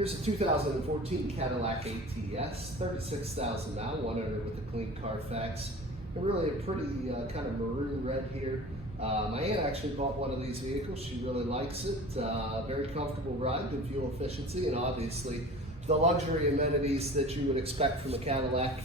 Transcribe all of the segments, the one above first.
Here's a 2014 Cadillac ATS, 36,000 miles, one owner with a clean Carfax. And really a pretty kind of maroon red here. My aunt actually bought one of these vehicles. She really likes it. Very comfortable ride, good fuel efficiency, and obviously the luxury amenities that you would expect from a Cadillac.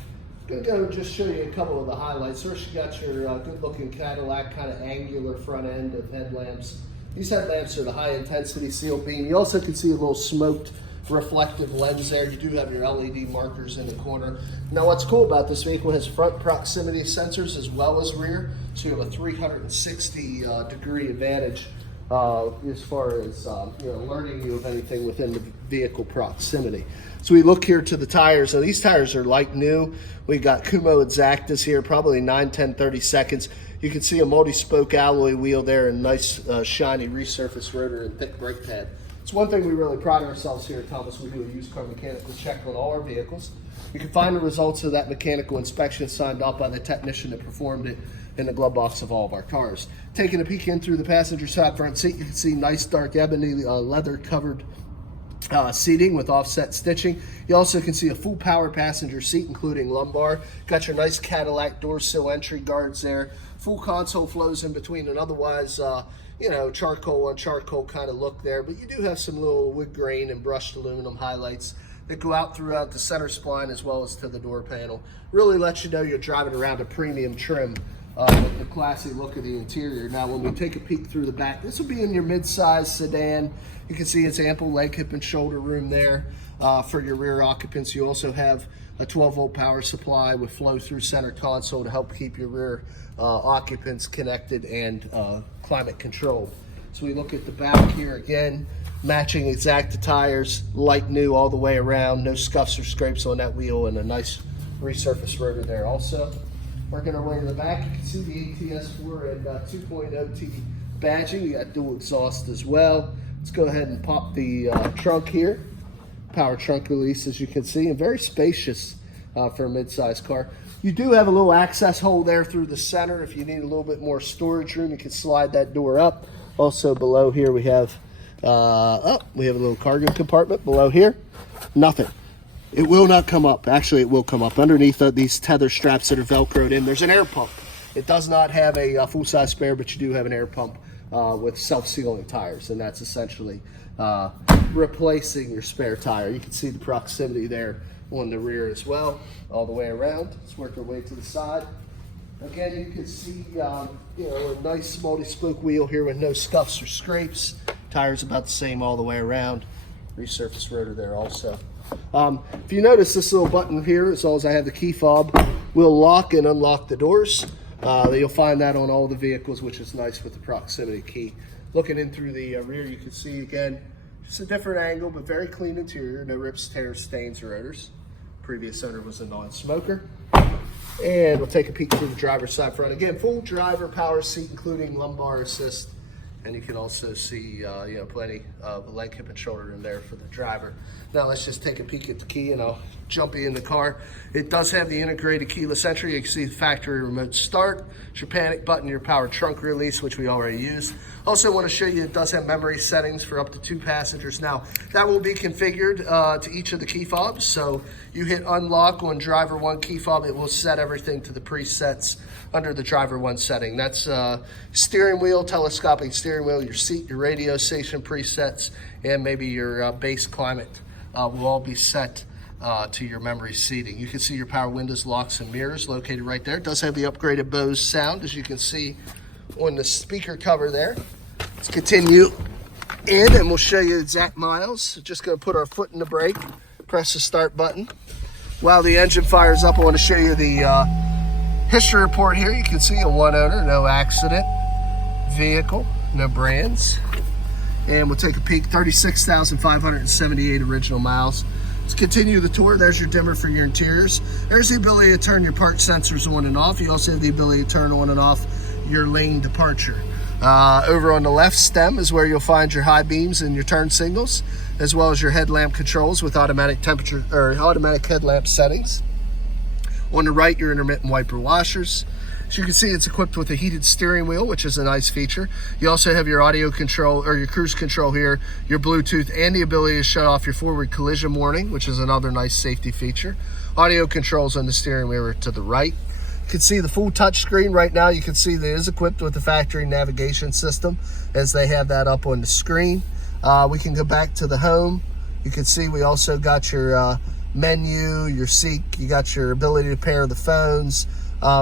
I'm going to go just show you a couple of the highlights. First, you got your good looking Cadillac, kind of angular front end of headlamps. These headlamps are the high intensity sealed beam. You also can see a little smoked reflective lens there. You do have your LED markers in the corner. Now what's cool about this vehicle, it has front proximity sensors as well as rear, so you have a 360 degree advantage as far as alerting you of anything within the vehicle proximity. So we look here to the tires. So these tires are like new. We got Kumo Exactas here, probably 9, 10, 30 seconds. You can see a multi-spoke alloy wheel there and nice shiny resurfaced rotor and thick brake pad. It's one thing we really pride ourselves here at Thomas. We do a used car mechanical check on all our vehicles. You can find the results of that mechanical inspection signed off by the technician that performed it in the glove box of all of our cars. Taking a peek in through the passenger side front seat, you can see nice dark ebony leather covered seating with offset stitching. You also can see a full power passenger seat, including lumbar. Got your nice Cadillac door sill entry guards there. Full console flows in between an otherwise charcoal on charcoal kind of look there, but you do have some little wood grain and brushed aluminum highlights that go out throughout the center spline as well as to the door panel. Really lets you know you're driving around a premium trim with the classy look of the interior. Now when we take a peek through the back, this will be in your mid-size sedan. You can see it's ample leg, hip, and shoulder room there for your rear occupants. You also have a 12-volt power supply with flow-through center console to help keep your rear occupants connected and climate controlled. So we look at the back here again, matching Exacta tires, like new all the way around, no scuffs or scrapes on that wheel, and a nice resurfaced rotor there also. Working our way to the back, you can see the ATS 2.0 T badging. You got dual exhaust as well. Let's go ahead and pop the trunk here. Power trunk release, as you can see, and very spacious for a mid-size car. You do have a little access hole there through the center. If you need a little bit more storage room, you can slide that door up. Also below here we have a little cargo compartment below here. Nothing. It will not come up. Actually, it will come up. Underneath these tether straps that are Velcroed in, there's an air pump. It does not have a full-size spare, but you do have an air pump with self-sealing tires, and that's essentially replacing your spare tire. You can see the proximity there on the rear as well, all the way around. Let's work our way to the side. Again, you can see a nice multi-spoke wheel here with no scuffs or scrapes. Tires about the same all the way around. Resurfaced rotor there also. If you notice this little button here, as long as I have the key fob, will lock and unlock the doors. You'll find that on all the vehicles, which is nice with the proximity key. Looking in through the rear, you can see again, just a different angle, but very clean interior. No rips, tears, stains, or odors. Previous owner was a non-smoker. And we'll take a peek through the driver's side front. Again, full driver power seat, including lumbar assist. And you can also see, plenty of leg, hip, and shoulder in there for the driver. Now let's just take a peek at the key, and I'll jump you in the car. It does have the integrated keyless entry. You can see the factory remote start, your panic button, your power trunk release, which we already used. Also want to show you it does have memory settings for up to 2 passengers. Now that will be configured to each of the key fobs. So you hit unlock on driver 1 key fob, it will set everything to the presets under the driver 1 setting. That's steering wheel, telescopic steering wheel, your seat, your radio station presets, and maybe your base climate will all be set to your memory seating. You can see your power windows, locks, and mirrors located right there. It does have the upgraded Bose sound, as you can see on the speaker cover there. Let's continue in, and we'll show you exact miles. Just going to put our foot in the brake, press the start button. While the engine fires up, I want to show you the history report here. You can see a 1 owner, no accident vehicle, no brands. And we'll take a peek, 36,578 original miles. Let's continue the tour. There's your dimmer for your interiors. There's the ability to turn your park sensors on and off. You also have the ability to turn on and off your lane departure. Over on the left stem is where you'll find your high beams and your turn signals, as well as your headlamp controls with automatic temperature or automatic headlamp settings. On the right, your intermittent wiper washers. As you can see, it's equipped with a heated steering wheel, which is a nice feature. You also have your audio control, or your cruise control here, your Bluetooth, and the ability to shut off your forward collision warning, which is another nice safety feature. Audio controls on the steering wheel are to the right. You can see the full touch screen right now. You can see that it is equipped with the factory navigation system, as they have that up on the screen. We can go back to the home. You can see we also got your menu, your seek, you got your ability to pair the phones.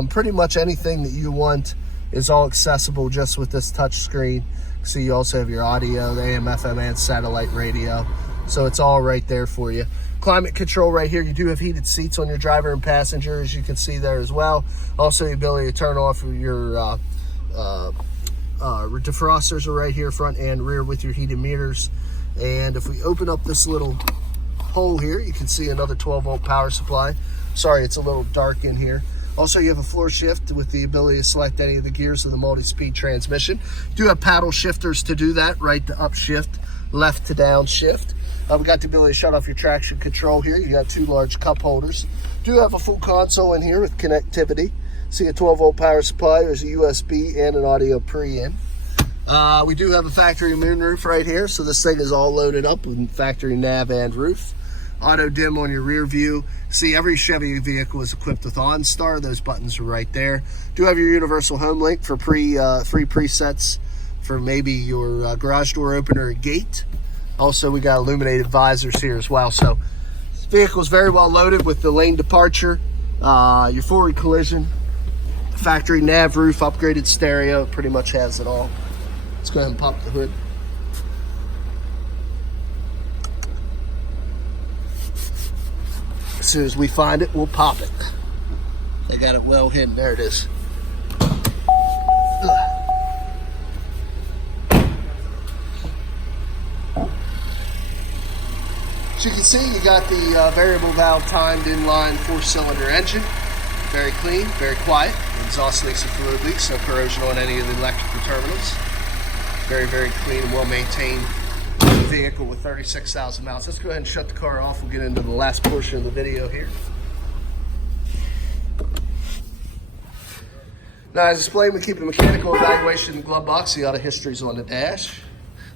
Pretty much anything that you want is all accessible just with this touch screen. So you also have your audio, the AM, FM, and satellite radio. So it's all right there for you. Climate control right here. You do have heated seats on your driver and passenger, as you can see there as well. Also the ability to turn off your defrosters are right here, front and rear, with your heated mirrors. And if we open up this little hole here, you can see another 12-volt power supply. Sorry, it's a little dark in here. Also, you have a floor shift with the ability to select any of the gears of the multi-speed transmission. You do have paddle shifters to do that, right to up shift, left to down shift. We got the ability to shut off your traction control here. You got 2 large cup holders. Do have a full console in here with connectivity. See a 12-volt power supply. There's a USB and an audio pre-in. We do have a factory moonroof right here, so this thing is all loaded up with factory nav and roof. Auto dim on your rear view. See, every Chevy vehicle is equipped with OnStar. Those buttons are right there. Do have your universal home link for free presets for maybe your garage door opener or gate. Also, we got illuminated visors here as well. So this vehicle is very well loaded with the lane departure, your forward collision, factory nav roof, upgraded stereo. It pretty much has it all. Let's go ahead and pop the hood. As soon as we find it, we'll pop it. I got it well hidden. There it is. As you can see, you got the variable valve timed inline 4-cylinder engine. Very clean, very quiet. Exhaust leaks and fluid leaks, no corrosion on any of the electrical terminals. Very, very clean and well maintained vehicle with 36,000 miles. Let's go ahead and shut the car off. We'll get into the last portion of the video here. Now, as explained, we keep a mechanical evaluation in the glove box. The auto history is on the dash.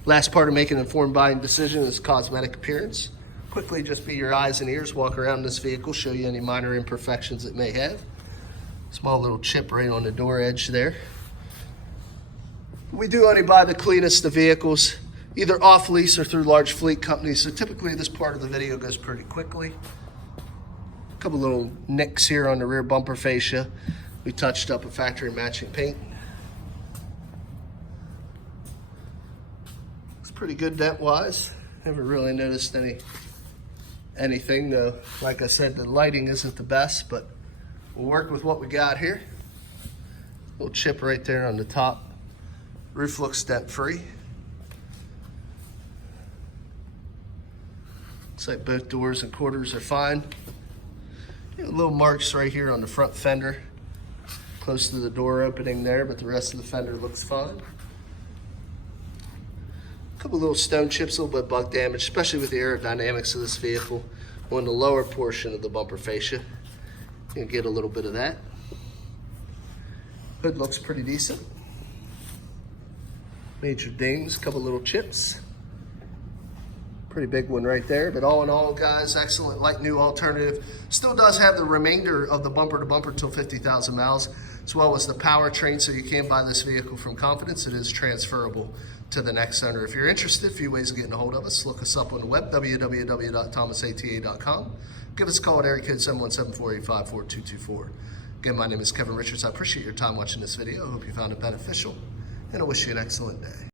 Last part of making an informed buying decision is cosmetic appearance. Quickly just be your eyes and ears, walk around this vehicle, show you any minor imperfections it may have. Small little chip right on the door edge there. We do only buy the cleanest of vehicles, either off lease or through large fleet companies. So typically this part of the video goes pretty quickly. A couple little nicks here on the rear bumper fascia. We touched up a factory matching paint. It's pretty good dent wise. Never really noticed anything though. Like I said, the lighting isn't the best, but we'll work with what we got here. Little chip right there on the top. Roof looks dent free. Looks like both doors and quarters are fine. Little marks right here on the front fender, close to the door opening there, but the rest of the fender looks fine. A couple little stone chips, a little bit of bug damage, especially with the aerodynamics of this vehicle on the lower portion of the bumper fascia. You can get a little bit of that. Hood looks pretty decent. Major dings, a couple little chips. Pretty big one right there, but all in all, guys, excellent, like new alternative. Still does have the remainder of the bumper to bumper till 50,000 miles, as well as the powertrain, so you can buy this vehicle from confidence. It is transferable to the next owner. If you're interested, a few ways of getting a hold of us. Look us up on the web, www.thomasata.com. Give us a call at area code 717-485-4224. Again, my name is Kevin Richards. I appreciate your time watching this video. I hope you found it beneficial, and I wish you an excellent day.